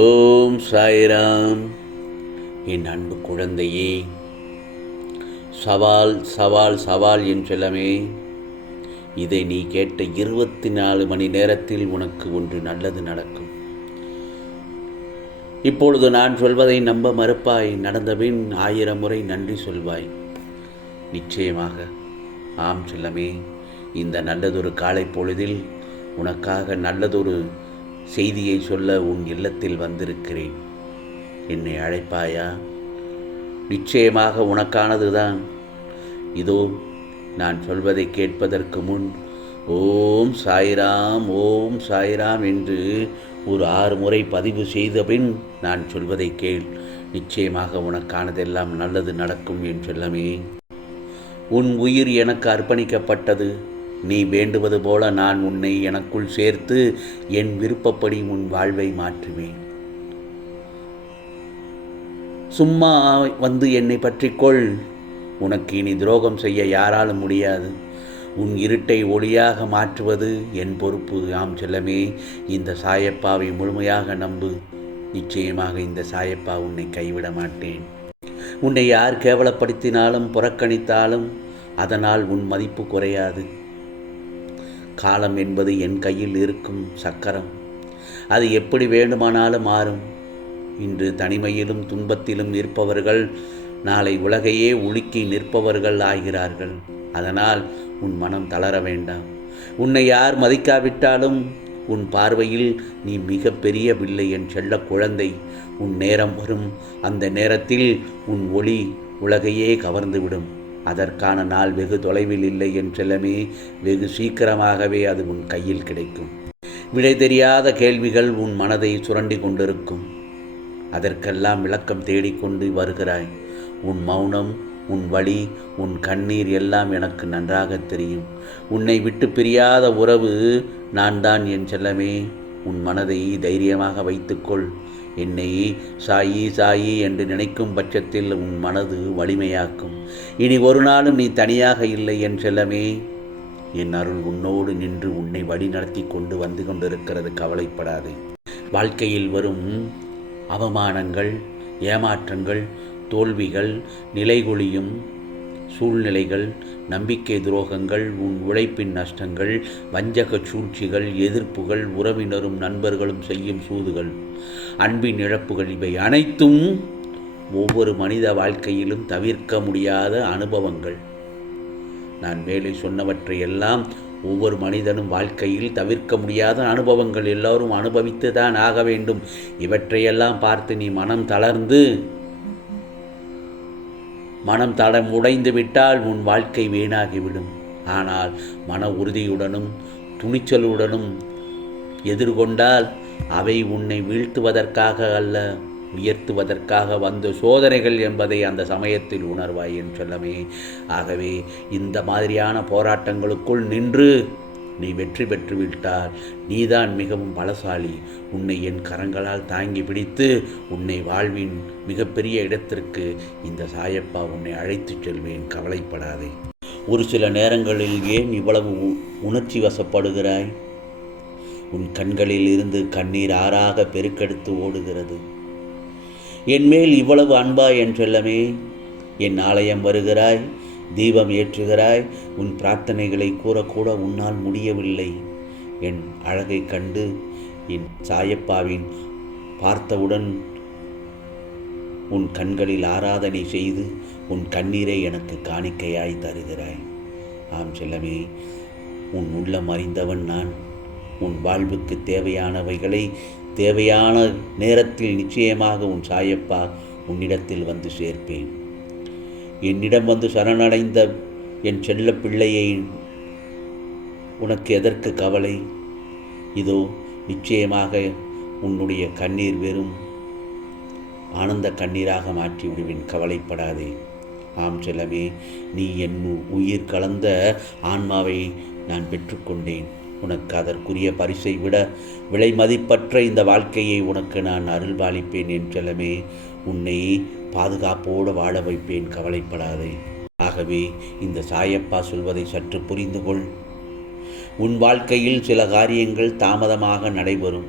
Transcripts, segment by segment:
ஓம் சாய்ராம். என் அன்பு குழந்தையே சவால் சவால் சவால் என்றெல்லாமே இதை நீ கேட்ட இருபத்தி நாலு மணி நேரத்தில் உனக்கு ஒன்று நல்லது நடக்கும். இப்பொழுது நான் சொல்வதை நம்ப மறுப்பாய் நடந்தபின் ஆயிரம் முறை நன்றி சொல்வாய். நிச்சயமாக ஆம் செல்லமே இந்த நல்லதொரு காலை பொழுதில் உனக்காக நல்லதொரு செய்தியை சொல்ல உன் இல்லத்தில் வந்திருக்கிறேன். என்னை அழைப்பாயா? நிச்சயமாக உனக்கானதுதான். இதோ நான் சொல்வதை கேட்பதற்கு முன் ஓம் சாய்ராம் ஓம் சாய்ராம் என்று ஒரு ஆறு முறை பதிவு செய்த பின் நான் சொல்வதை கேள். நிச்சயமாக உனக்கானதெல்லாம் நல்லது நடக்கும் என் சொல்லமே. உன் உயிர் எனக்கு அர்ப்பணிக்கப்பட்டது. நீ வேண்டுவது போல நான் உன்னை எனக்குள் சேர்த்து என் விருப்பப்படி உன் வாழ்வை மாற்றுவேன். சும்மா வந்து என்னை பற்றிக்கொள் உனக்கு இனி துரோகம் செய்ய யாராலும் முடியாது. உன் இருட்டை ஒளியாக மாற்றுவது என் பொறுப்பு. ஆம் செல்லமே இந்த சாயப்பாவை முழுமையாக நம்பு. நிச்சயமாக இந்த சாயப்பா உன்னை கைவிட மாட்டேன். உன்னை யார் கேவலப்படுத்தினாலும் புறக்கணித்தாலும் அதனால் உன் மதிப்பு குறையாது. காலம் என்பது என் கையில் இருக்கும் சக்கரம். அது எப்படி வேண்டுமானாலும் மாறும். இன்று தனிமையிலும் துன்பத்திலும் இருப்பவர்கள் நாளை உலகையே உலுக்கி நிற்பவர்கள் ஆகிறார்கள். அதனால் உன் மனம் தளர வேண்டாம். உன்னை யார் மதிக்காவிட்டாலும் உன் பார்வையில் நீ மிக பெரிய பிள்ளை என் செல்ல குழந்தை. உன் நேரம் வரும். அந்த நேரத்தில் உன் ஒளி உலகையே கவர்ந்துவிடும். அதற்கான நாள் வெகு தொலைவில் இல்லை என் செல்லமே வெகு சீக்கிரமாகவே அது உன் கையில் கிடைக்கும். விடை தெரியாத கேள்விகள் உன் மனதை சுரண்டி கொண்டிருக்கும். அதற்கெல்லாம் விளக்கம் தேடிக்கொண்டு வருகிறாய். உன் மௌனம் உன் வழி உன் கண்ணீர் எல்லாம் எனக்கு நன்றாக தெரியும். உன்னை விட்டு பிரியாத உறவு நான் தான் என் செல்லமே உன் மனதை தைரியமாக வைத்துக்கொள். என்னை சாயி சாயி என்று நினைக்கும் பட்சத்தில் உன் மனது வலிமையாக்கும். இனி ஒரு நாளும் நீ தனியாக இல்லை என் செல்லமே. என் அருள் உன்னோடு நின்று உன்னை வழிநடத்தி கொண்டு வந்து கொண்டிருக்கிறது. கவலைப்படாதே. வாழ்க்கையில் வரும் அவமானங்கள் ஏமாற்றங்கள் தோல்விகள் நிலைகுலியும் சூழ்நிலைகள் நம்பிக்கை துரோகங்கள் உன் உழைப்பின் நஷ்டங்கள் வஞ்சக சூழ்ச்சிகள் எதிர்ப்புகள் உறவினரும் நண்பர்களும் செய்யும் சூதுகள் அன்பின் இழப்புகள் இவை அனைத்தும் ஒவ்வொரு மனித வாழ்க்கையிலும் தவிர்க்க முடியாத அனுபவங்கள். நான் மேலே சொன்னவற்றை எல்லாம் ஒவ்வொரு மனிதனும் வாழ்க்கையில் தவிர்க்க முடியாத அனுபவங்கள். எல்லோரும் அனுபவித்து தான் ஆக வேண்டும். இவற்றையெல்லாம் பார்த்து நீ மனம் தளர்ந்து மனம் தடம் உடைந்து விட்டால் உன் வாழ்க்கை வீணாகிவிடும். ஆனால் மன உறுதியுடனும் துணிச்சலுடனும் எதிர்கொண்டால் அவை உன்னை வீழ்த்துவதற்காக அல்ல உயர்த்துவதற்காக வந்த சோதனைகள் என்பதை அந்த சமயத்தில் உணர்வாய் என் சொல்லமே ஆகவே இந்த மாதிரியான போராட்டங்களுக்குள் நின்று நீ வெற்றி பெற்றுவிட்டால் நீதான் மிகவும் பலசாலி. உன்னை என் கரங்களால் தாங்கி பிடித்து உன்னை வாழ்வின் மிகப்பெரிய இடத்திற்கு இந்த சாயப்பா உன்னை அழைத்துச் செல்வேன். கவலைப்படாதே. ஒரு சில நேரங்களில் ஏன் இவ்வளவு உணர்ச்சி வசப்படுகிறாய்? உன் கண்களில் இருந்து கண்ணீர் ஆறாக பெருக்கெடுத்து ஓடுகிறது. என் மேல் இவ்வளவு அன்பா என் செல்லமே என் ஆலயம் வருகிறாய். தீபம் ஏற்றுகிறாய். உன் பிரார்த்தனைகளை கூறக்கூட உன்னால் முடியவில்லை. என் அழகை கண்டு என் சாயப்பாவின் பார்த்தவுடன் உன் கண்களில் ஆராதனை செய்து உன் கண்ணீரை எனக்கு காணிக்கையாய் தருகிறாய். ஆம் செல்லமே உன் உள்ளம் அறிந்தவன் நான். உன் வாழ்வுக்கு தேவையானவைகளை தேவையான நேரத்தில் நிச்சயமாக உன் சாயப்பா உன்னிடத்தில் வந்து சேர்ப்பேன். என்னிடம் வந்து சரணடைந்த என் செல்ல பிள்ளையை உனக்கு எதற்கு கவலை? இதோ நிச்சயமாக உன்னுடைய கண்ணீர் வெறும் ஆனந்த கண்ணீராக மாற்றி விடுவேன் கவலைப்படாதே. ஆம் செல்லமே நீ என் உயிர் கலந்த ஆன்மாவை நான் பெற்றுக்கொண்டேன். உனக்கு அதற்குரிய பரிசை விட விலை மதிப்பற்ற இந்த வாழ்க்கையை உனக்கு நான் அருள்பாலிப்பேன் என் செல்லமே. உன்னை பாதுகாப்போடு வாழ வைப்பேன் கவலைப்படாதே. ஆகவே இந்த சாயப்பா சொல்வதை சற்று புரிந்து கொள். உன் வாழ்க்கையில் சில காரியங்கள் தாமதமாக நடைபெறும்.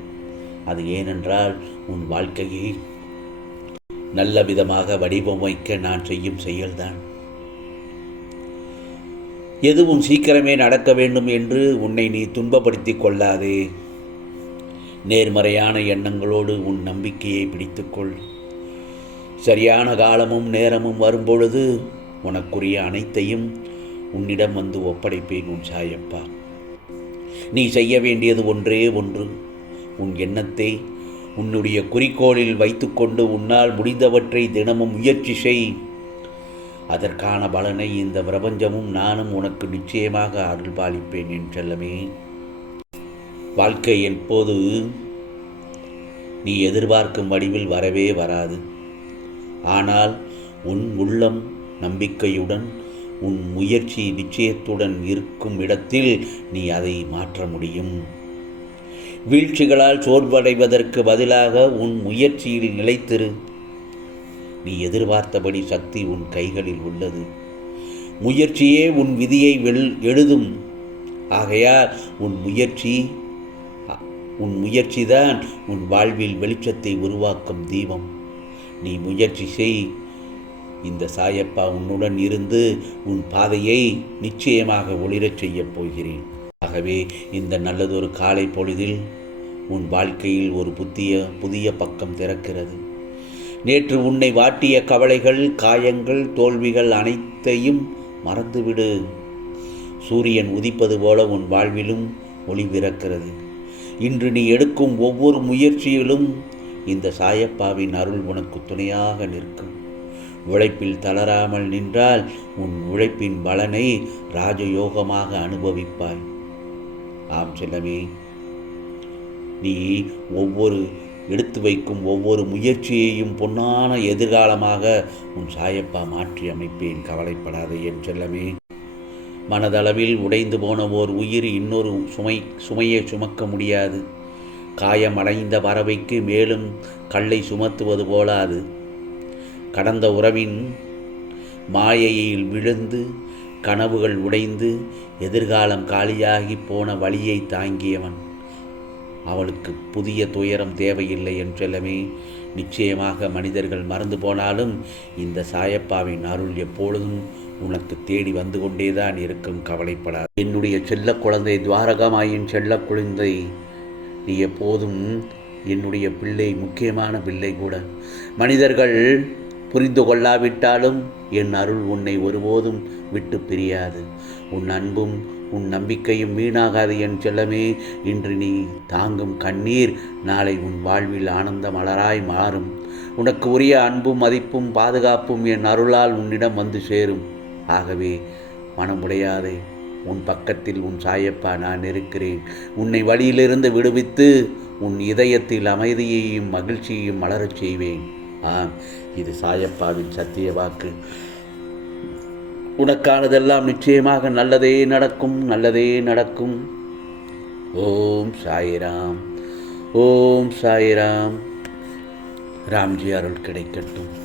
அது ஏனென்றால் உன் வாழ்க்கையை நல்ல விதமாக வடிவமைக்க நான் செய்யும் செயல்தான். எதுவும் சீக்கிரமே நடக்க வேண்டும் என்று உன்னை நீ துன்பப்படுத்திக் கொள்ளாதே. நேர்மறையான எண்ணங்களோடு உன் நம்பிக்கையை பிடித்துக்கொள் சரியான காலமும் நேரமும் வரும்பொழுது உனக்குரிய அனைத்தையும் உன்னிடம் வந்து ஒப்படைப்பேன் உன் சாயப்பா. நீ செய்ய வேண்டியது ஒன்றே ஒன்று. உன் எண்ணத்தை உன்னுடைய குறிக்கோளில் வைத்துக்கொண்டு உன்னால் முடிந்தவற்றை தினமும் முயற்சி செய். அதற்கான பலனை இந்த பிரபஞ்சமும் நானும் உனக்கு நிச்சயமாக அருள்பாலிப்பேன் என் செல்லமே. வாழ்க்கை எப்போது நீ எதிர்பார்க்கும் வடிவில் வரவே வராது. ஆனால் உன் உள்ளம் நம்பிக்கையுடன் உன் முயற்சி நிச்சயத்துடன் இருக்கும் இடத்தில் நீ அதை மாற்ற முடியும். வீழ்ச்சிகளால் சோர்வடைவதற்கு பதிலாக உன் முயற்சியில் நிலைத்திரு. நீ எதிர்பார்த்தபடி சக்தி உன் கைகளில் உள்ளது. முயற்சியே உன் விதியை வெல் எழுதும். ஆகையால் உன் முயற்சி உன் முயற்சிதான் உன் வாழ்வில் வெளிச்சத்தை உருவாக்கும் தீபம். நீ முயற்சி செய். இந்த சாயப்பா உன்னுடன் இருந்து உன் பாதையை நிச்சயமாக ஒளிரச் செய்யப் போகிறேன். ஆகவே இந்த நல்லதொரு காலை பொழுதில் உன் வாழ்க்கையில் ஒரு புதிய புதிய பக்கம் திறக்கிறது. நேற்று உன்னை வாட்டிய கவலைகள் காயங்கள் தோல்விகள் அனைத்தையும் மறந்துவிடு. சூரியன் உதிப்பது போல உன் வாழ்விலும் ஒளி பிறக்கிறது. இன்று நீ எடுக்கும் ஒவ்வொரு முயற்சியிலும் இந்த சாயப்பாவின் அருள் உனக்கு துணையாக நிற்கும். உழைப்பில் தளராமல் நின்றால் உன் உழைப்பின் பலனை ராஜயோகமாக அனுபவிப்பாய். ஆம் செல்லமே நீ ஒவ்வொரு எடுத்து வைக்கும் ஒவ்வொரு முயற்சியையும் பொன்னான எதிர்காலமாக உன் சாயப்பா மாற்றி அமைப்பேன். கவலைப்படாதே என் செல்லமே. மனதளவில் உடைந்து போன ஓர் உயிர் இன்னொரு சுமை சுமையை சுமக்க முடியாது. காயமடைந்த பறவைக்கு மேலும் கல்லை சுமத்துவது போலாது. கடந்த உறவின் மாயையில் விழுந்து கனவுகள் உடைந்து எதிர்காலம் காலியாகி போன வழியை தாங்கியவன். அவளுக்கு புதிய துயரம் தேவையில்லை என்றெல்லாமே நிச்சயமாக மனிதர்கள் மறந்து போனாலும் இந்த சாயப்பாவின் அருள் எப்பொழுதும் உனக்கு தேடி வந்து கொண்டேதான் இருக்கும் கவலைப்படாது. என்னுடைய செல்ல குழந்தை துவாரகமாயின் செல்ல குழந்தை நீ எப்போதும் என்னுடைய பிள்ளை முக்கியமான பிள்ளை கூட. மனிதர்கள் புரிந்து கொள்ளாவிட்டாலும் என் அருள் உன்னை ஒருபோதும் விட்டு பிரியாது. உன் அன்பும் உன் நம்பிக்கையும் வீணாகாது என் செல்லமே. இன்று நீ தாங்கும் கண்ணீர் நாளை உன் வாழ்வில் ஆனந்த மலராய் மாறும். உனக்கு உரிய அன்பும் மதிப்பும் பாதுகாப்பும் என் அருளால் உன்னிடம் வந்து சேரும். ஆகவே மனமுடையாதே. உன் பக்கத்தில் உன் சாயப்பா நான் இருக்கிறேன். உன்னை வழியிலிருந்து விடுவித்து உன் இதயத்தில் அமைதியையும் மகிழ்ச்சியையும் மலரச் செய்வேன். ஆம் இது சாயப்பாவின் சத்திய வாக்கு. உனக்கானதெல்லாம் நிச்சயமாக நல்லதே நடக்கும் நல்லதே நடக்கும். ஓம் சாயிராம் ஓம் சாயிராம். ராம்ஜி அருள் கிடைக்கட்டும்.